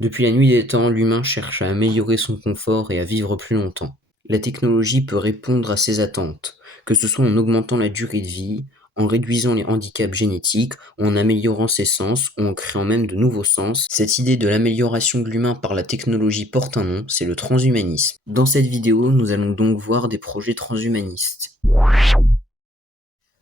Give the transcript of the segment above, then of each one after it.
Depuis la nuit des temps, l'humain cherche à améliorer son confort et à vivre plus longtemps. La technologie peut répondre à ces attentes, que ce soit en augmentant la durée de vie, en réduisant les handicaps génétiques, ou en améliorant ses sens, ou en créant même de nouveaux sens. Cette idée de l'amélioration de l'humain par la technologie porte un nom, c'est le transhumanisme. Dans cette vidéo, nous allons donc voir des projets transhumanistes.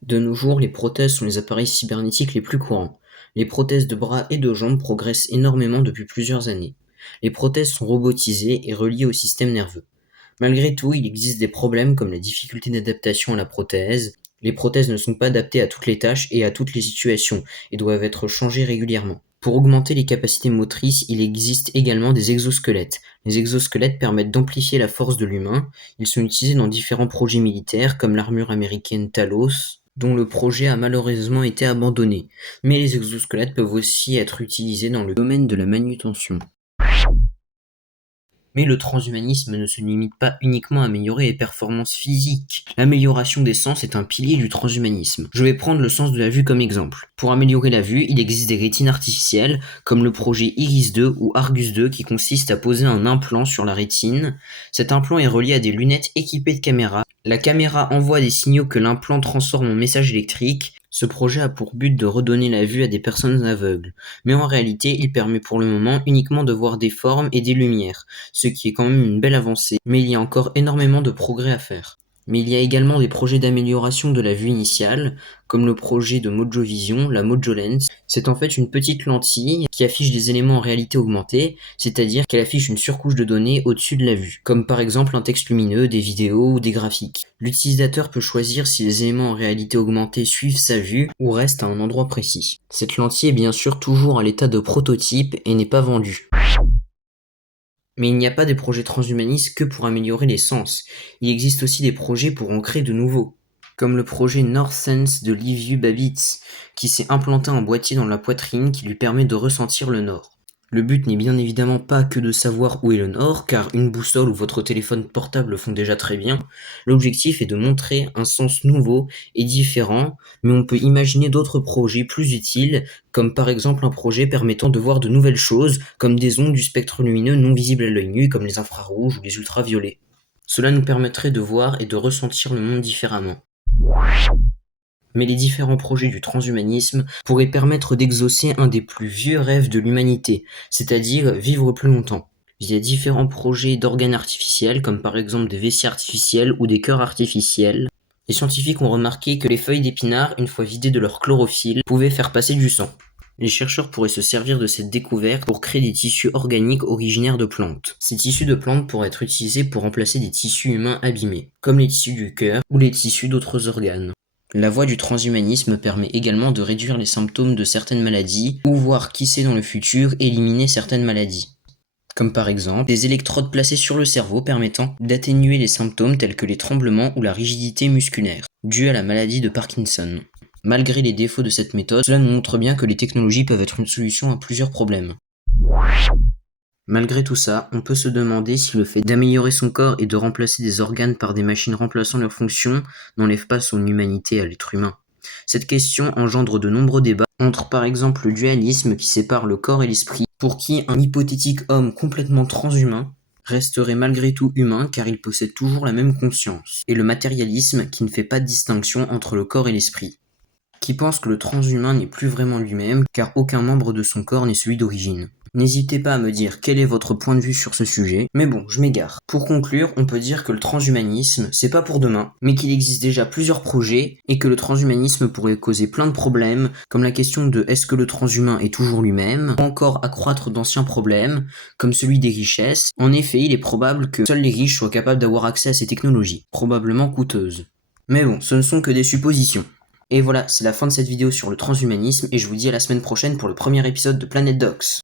De nos jours, les prothèses sont les appareils cybernétiques les plus courants. Les prothèses de bras et de jambes progressent énormément depuis plusieurs années. Les prothèses sont robotisées et reliées au système nerveux. Malgré tout, il existe des problèmes comme la difficulté d'adaptation à la prothèse. Les prothèses ne sont pas adaptées à toutes les tâches et à toutes les situations et doivent être changées régulièrement. Pour augmenter les capacités motrices, il existe également des exosquelettes. Les exosquelettes permettent d'amplifier la force de l'humain. Ils sont utilisés dans différents projets militaires comme l'armure américaine Talos, dont le projet a malheureusement été abandonné. Mais les exosquelettes peuvent aussi être utilisés dans le domaine de la manutention. Mais le transhumanisme ne se limite pas uniquement à améliorer les performances physiques. L'amélioration des sens est un pilier du transhumanisme. Je vais prendre le sens de la vue comme exemple. Pour améliorer la vue, il existe des rétines artificielles, comme le projet Iris 2 ou Argus 2 qui consiste à poser un implant sur la rétine. Cet implant est relié à des lunettes équipées de caméras. La caméra envoie des signaux que l'implant transforme en messages électriques. Ce projet a pour but de redonner la vue à des personnes aveugles. Mais en réalité, il permet pour le moment uniquement de voir des formes et des lumières, ce qui est quand même une belle avancée, mais il y a encore énormément de progrès à faire. Mais il y a également des projets d'amélioration de la vue initiale, comme le projet de MojoVision, la MojoLens. C'est en fait une petite lentille qui affiche des éléments en réalité augmentée, c'est-à-dire qu'elle affiche une surcouche de données au-dessus de la vue, comme par exemple un texte lumineux, des vidéos ou des graphiques. L'utilisateur peut choisir si les éléments en réalité augmentée suivent sa vue ou restent à un endroit précis. Cette lentille est bien sûr toujours à l'état de prototype et n'est pas vendue. Mais il n'y a pas des projets transhumanistes que pour améliorer les sens. Il existe aussi des projets pour en créer de nouveaux, comme le projet NorthSense de Liviu Babitz, qui s'est implanté un boîtier dans la poitrine qui lui permet de ressentir le nord. Le but n'est bien évidemment pas que de savoir où est le nord, car une boussole ou votre téléphone portable le font déjà très bien. L'objectif est de montrer un sens nouveau et différent, mais on peut imaginer d'autres projets plus utiles, comme par exemple un projet permettant de voir de nouvelles choses, comme des ondes du spectre lumineux non visibles à l'œil nu, comme les infrarouges ou les ultraviolets. Cela nous permettrait de voir et de ressentir le monde différemment. Mais les différents projets du transhumanisme pourraient permettre d'exaucer un des plus vieux rêves de l'humanité, c'est-à-dire vivre plus longtemps, via différents projets d'organes artificiels, comme par exemple des vessies artificielles ou des cœurs artificiels. Les scientifiques ont remarqué que les feuilles d'épinard, une fois vidées de leur chlorophylle, pouvaient faire passer du sang. Les chercheurs pourraient se servir de cette découverte pour créer des tissus organiques originaires de plantes. Ces tissus de plantes pourraient être utilisés pour remplacer des tissus humains abîmés, comme les tissus du cœur ou les tissus d'autres organes. La voie du transhumanisme permet également de réduire les symptômes de certaines maladies, ou voire qui sait dans le futur, éliminer certaines maladies. Comme par exemple des électrodes placées sur le cerveau permettant d'atténuer les symptômes tels que les tremblements ou la rigidité musculaire, due à la maladie de Parkinson. Malgré les défauts de cette méthode, cela nous montre bien que les technologies peuvent être une solution à plusieurs problèmes. Malgré tout ça, on peut se demander si le fait d'améliorer son corps et de remplacer des organes par des machines remplaçant leurs fonctions n'enlève pas son humanité à l'être humain. Cette question engendre de nombreux débats entre par exemple le dualisme qui sépare le corps et l'esprit, pour qui un hypothétique homme complètement transhumain resterait malgré tout humain car il possède toujours la même conscience, et le matérialisme qui ne fait pas de distinction entre le corps et l'esprit, qui pense que le transhumain n'est plus vraiment lui-même car aucun membre de son corps n'est celui d'origine. N'hésitez pas à me dire quel est votre point de vue sur ce sujet, mais bon, je m'égare. Pour conclure, on peut dire que le transhumanisme, c'est pas pour demain, mais qu'il existe déjà plusieurs projets, et que le transhumanisme pourrait causer plein de problèmes, comme la question de est-ce que le transhumain est toujours lui-même, ou encore accroître d'anciens problèmes, comme celui des richesses. En effet, il est probable que seuls les riches soient capables d'avoir accès à ces technologies, probablement coûteuses. Mais bon, ce ne sont que des suppositions. Et voilà, c'est la fin de cette vidéo sur le transhumanisme, et je vous dis à la semaine prochaine pour le premier épisode de Planet Docs.